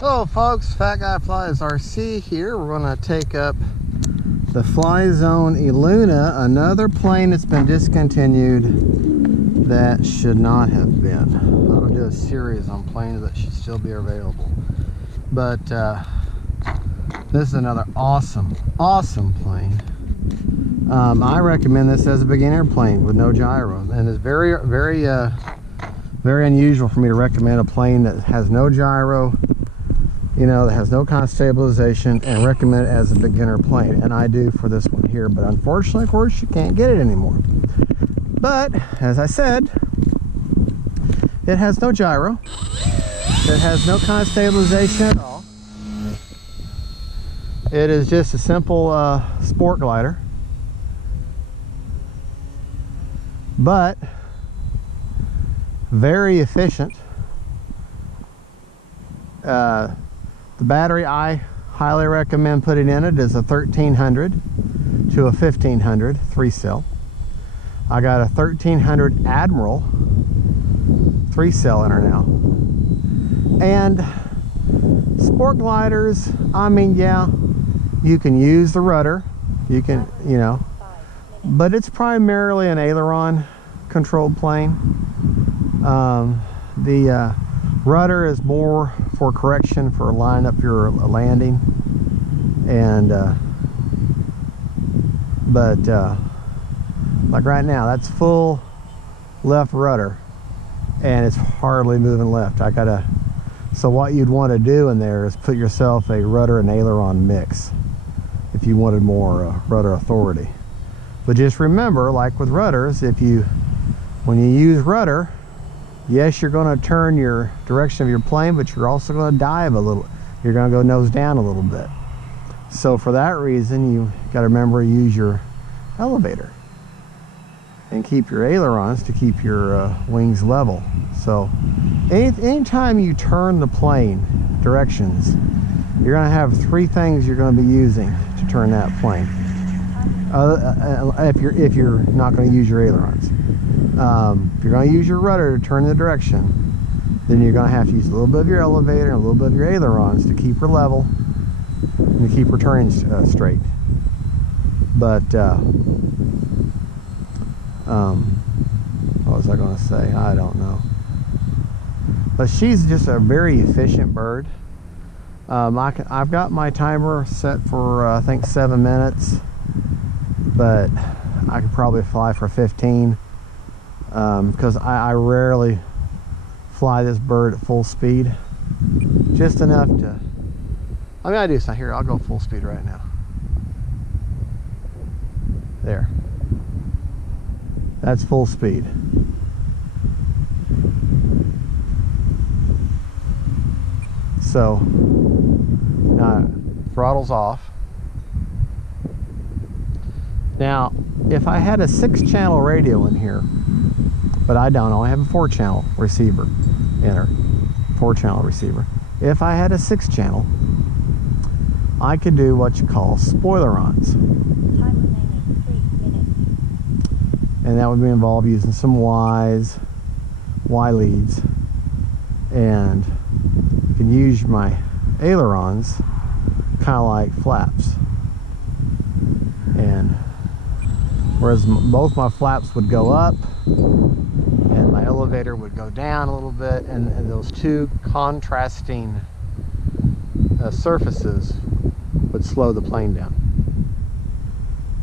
Hello folks, Fat Guy Flies RC here. We're going to take up the Flyzone Eluna, another plane that's been discontinued that should not have been. I'm going to do a series on planes that should still be available. But this is another awesome plane. I recommend this as a beginner plane with no gyro, and it's very unusual for me to recommend a plane that has no gyro, you know, that has no kind of stabilization, and recommend it as a beginner plane. And I do for this one here, but unfortunately, of course, you can't get it anymore. But as I said, it has no gyro, it has no kind of stabilization at all. It is just a simple sport glider, but very efficient. The battery I highly recommend putting in it is a 1300 to a 1500 3-cell. I got a 1300 Admiral 3-cell in her now. And sport gliders, I mean, yeah, you can use the rudder, you can, you know, but it's primarily an aileron controlled plane. The rudder is more for correction, for lining up your landing, and like right now, that's full left rudder and it's hardly moving left. So what you'd want to do in there is put yourself a rudder and aileron mix if you wanted more rudder authority. But just remember, like with rudders, when you use rudder, yes, you're going to turn your direction of your plane, but you're also going to dive a little. You're going to go nose down a little bit. So for that reason, you got to remember to use your elevator and keep your ailerons to keep your wings level. So anytime you turn the plane directions, you're going to have three things you're going to be using to turn that plane. If you're not going to use your ailerons. If you're going to use your rudder to turn the direction, then you're going to have to use a little bit of your elevator and a little bit of your ailerons to keep her level and to keep her turning straight. But what was I going to say? I don't know. But she's just a very efficient bird. I've got my timer set for I think 7 minutes, but I could probably fly for 15. Because I rarely fly this bird at full speed, just enough to, I mean, I do. So here, I'll go full speed right now. There, that's full speed. So now throttle's off. Now if I had a 6-channel radio in here, but I don't, I only have a 4-channel receiver in her, 4-channel receiver. If I had a 6-channel, I could do what you call spoilerons. Time remaining 3 minutes. And that would involve using some Y leads, and you can use my ailerons kind of like flaps. And whereas both my flaps would go up and my elevator would go down a little bit, and those two contrasting surfaces would slow the plane down.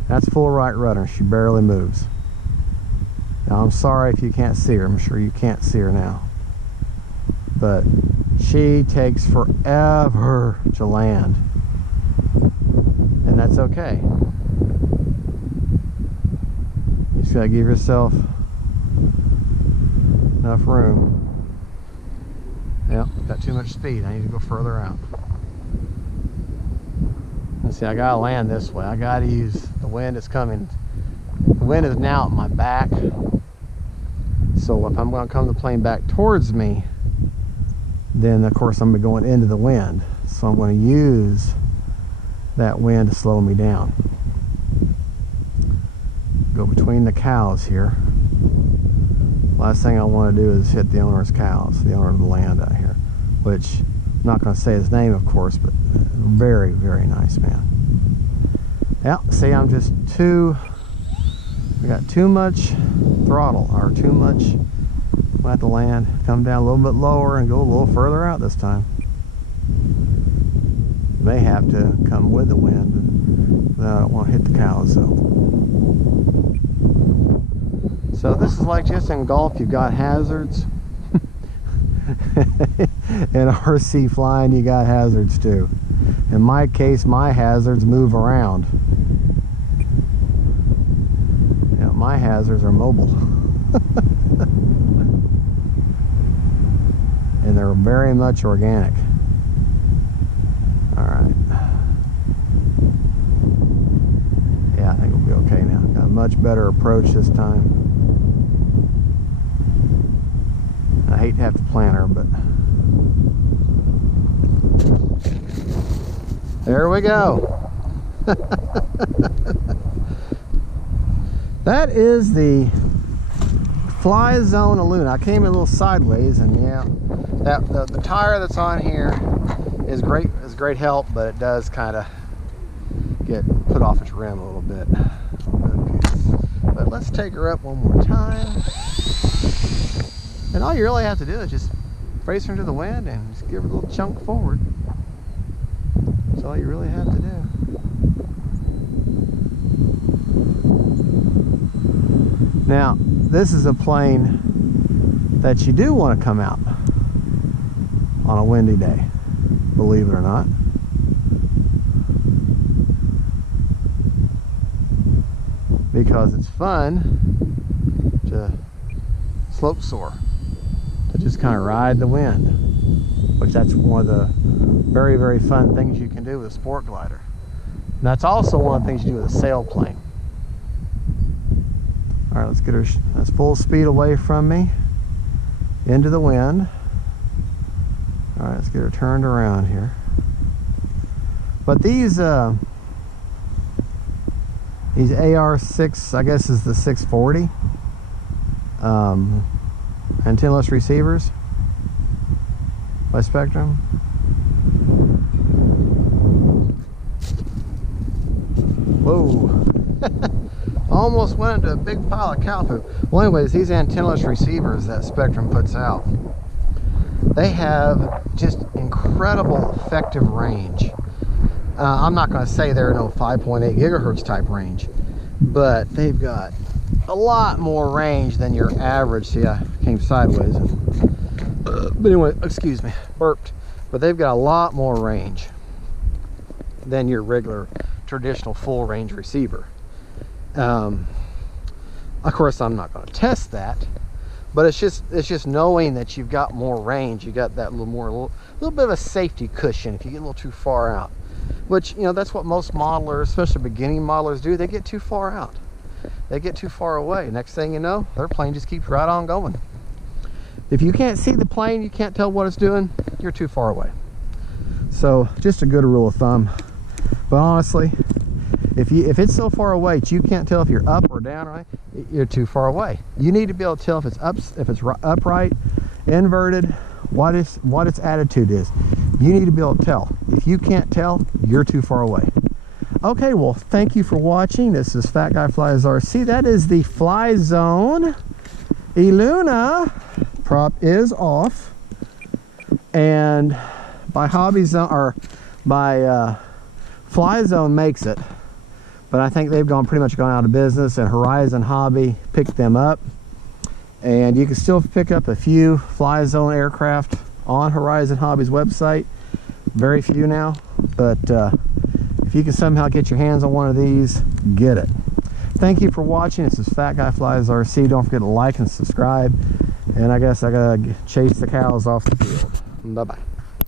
That's full right rudder. She barely moves. Now I'm sorry if you can't see her. I'm sure you can't see her now, but she takes forever to land, and that's okay. You just gotta give yourself enough room. Yep, got too much speed. I need to go further out. Let's see, I gotta land this way. I gotta use the wind is coming. The wind is now at my back. So if I'm gonna come the plane back towards me, then of course I'm gonna be going into the wind. So I'm gonna use that wind to slow me down. Go between the cows here. Last thing I want to do is hit the owner's cows, the owner of the land out here, which I'm not going to say his name, of course, but very, very nice man. Yeah, see, I'm just we got too much throttle, or too much. We'll have to land, come down a little bit lower and go a little further out this time. May have to come with the wind, and I don't want to hit the cows, so this is like just in golf, you've got hazards. In RC flying, you got hazards too. In my case, my hazards move around. Yeah, my hazards are mobile. And they're very much organic. Alright. Yeah, I think we'll be okay now. Got a much better approach this time. I hate to have to plan her, but there we go. That is the Flyzone Eluna. I came in a little sideways, and yeah, the tire that's on here is great help, but it does kind of get put off its rim a little bit. Okay. But let's take her up one more time. And all you really have to do is just brace her into the wind and just give her a little chunk forward. That's all you really have to do. Now, this is a plane that you do want to come out on a windy day, believe it or not. Because it's fun to slope soar, to just kind of ride the wind, which that's one of the very, very fun things you can do with a sport glider. And that's also one of the things you do with a sailplane. All right, let's get her, that's full speed away from me, into the wind. All right, let's get her turned around here. But these AR6, I guess is the 640 antennaless receivers by Spectrum. Whoa. Almost went into a big pile of cow poop. Well, anyways, these antennaless receivers that Spectrum puts out, they have just incredible effective range. I'm not going to say they're no 5.8 gigahertz type range, but they've got a lot more range than your average. See, I came sideways. But anyway, excuse me, burped. But they've got a lot more range than your regular traditional full range receiver. Of course, I'm not going to test that, but it's just knowing that you've got more range. You got that little bit of a safety cushion if you get a little too far out. Which, you know, that's what most modelers, especially beginning modelers, do. They get too far out. They get too far away. Next thing you know, their plane just keeps right on going. If you can't see the plane, you can't tell what it's doing, you're too far away. So, just a good rule of thumb. But honestly, if it's so far away that you can't tell if you're up or down, right, you're too far away. You need to be able to tell if it's upright, inverted, what its attitude is. You need to be able to tell. If you can't tell, you're too far away. Okay, well, thank you for watching. This is Fat Guy Flies RC. That is the Flyzone Eluna. Prop is off, and by Hobbyzone, or by Flyzone makes it, but I think they've pretty much gone out of business, and Horizon Hobby picked them up. And you can still pick up a few Flyzone aircraft on Horizon Hobby's website. Very few now, but if you can somehow get your hands on one of these, get it. Thank you for watching. This is Fat Guy Flies RC. Don't forget to like and subscribe. And I guess I gotta chase the cows off the field. Bye-bye.